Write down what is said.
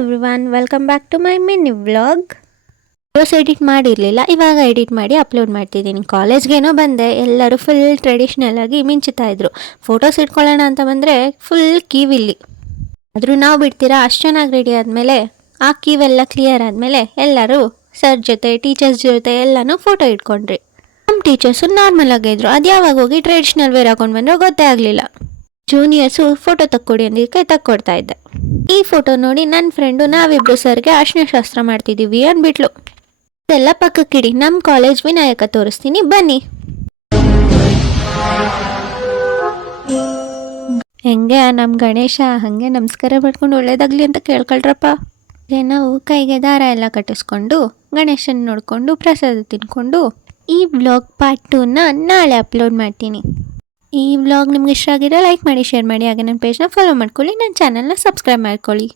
Everyone, welcome back to my mini vlog. Videos edit ಮಾಡಿರಲಿಲ್ಲ, ಇವಾಗ edit ಮಾಡಿ upload ಮಾಡ್ತಿದ್ದೀನಿ. ಕಾಲೇಜ್ಗೇನೋ ಬಂದೆ, ಎಲ್ಲರೂ ಫುಲ್ ಟ್ರೆಡಿಷ್ನಲ್ ಆಗಿ ಮಿಂಚುತ್ತಾ ಇದ್ರು. ಫೋಟೋಸ್ ಇಟ್ಕೊಳ್ಳೋಣ ಅಂತ ಬಂದರೆ ಫುಲ್ ಕೀವಿಲ್ಲಿ. ಆದರೂ ನಾವು ಬಿಡ್ತೀರಾ, ಅಷ್ಟು ಚೆನ್ನಾಗಿ ರೆಡಿ ಆದಮೇಲೆ ಆ ಕೀವೆಲ್ಲ ಕ್ಲಿಯರ್ ಆದಮೇಲೆ ಎಲ್ಲರೂ ಸರ್ ಜೊತೆ ಟೀಚರ್ಸ್ ಜೊತೆ ಎಲ್ಲನೂ ಫೋಟೋ ಇಟ್ಕೊಂಡ್ರಿ. ನಮ್ಮ ಟೀಚರ್ಸು ನಾರ್ಮಲ್ ಆಗಿದ್ರು, ಅದು ಯಾವಾಗ ಹೋಗಿ ಟ್ರೆಡಿಷ್ನಲ್ ವೇರ್ ಹಾಕೊಂಡು ಬಂದರೂ ಗೊತ್ತೇ ಆಗಲಿಲ್ಲ. ಜೂನಿಯರ್ಸು ಫೋಟೋ ತಕ್ಕೊಡಿ ಅಂದಿದ್ದಕ್ಕೆ ತಕ್ಕೊಡ್ತಾ ಇದ್ದೆ. ಈ ಫೋಟೋ ನೋಡಿ ನನ್ನ ಫ್ರೆಂಡು ನಾವಿಬ್ರು ಸರ್ಗೆ ಅರ್ಶಿನ ಶಾಸ್ತ್ರ ಮಾಡ್ತಿದ್ದೀವಿ ಅಂದ್ಬಿಟ್ಲು. ಇದೆಲ್ಲ ಪಕ್ಕಕ್ಕಿಡಿ, ನಮ್ಮ ಕಾಲೇಜ್ ವಿನಾಯಕ ತೋರಿಸ್ತೀನಿ ಬನ್ನಿ. ಹೆಂಗೆ ನಮ್ಮ ಗಣೇಶ ಹಾಗೆ ನಮಸ್ಕಾರ ಮಾಡ್ಕೊಂಡು ಒಳ್ಳೇದಾಗಲಿ ಅಂತ ಕೇಳ್ಕೊಳ್ರಪ್ಪ. ನಾವು ಕೈಗೆ ದಾರ ಎಲ್ಲ ಕಟ್ಟಿಸ್ಕೊಂಡು ಗಣೇಶನ ನೋಡಿಕೊಂಡು ಪ್ರಸಾದ ತಿನ್ಕೊಂಡು ಈ ವ್ಲಾಗ್ ಪಾರ್ಟ್ 2ನ ನಾಳೆ ಅಪ್ಲೋಡ್ ಮಾಡ್ತೀನಿ. ಈ ವ್ಲಾಗ್ ನಿಮ್ಗೆ ಇಷ್ಟ ಆಗಿದ್ರೆ ಲೈಕ್ ಮಾಡಿ, ಶೇರ್ ಮಾಡಿ, ಹಾಗೆ ನನ್ನ ಪೇಜ್ನ ಫಾಲೋ ಮಾಡ್ಕೊಳ್ಳಿ, ನನ್ನ ಚಾನಲ್ನ ಸಬ್ಸ್ಕ್ರೈಬ್ ಮಾಡ್ಕೊಳ್ಳಿ.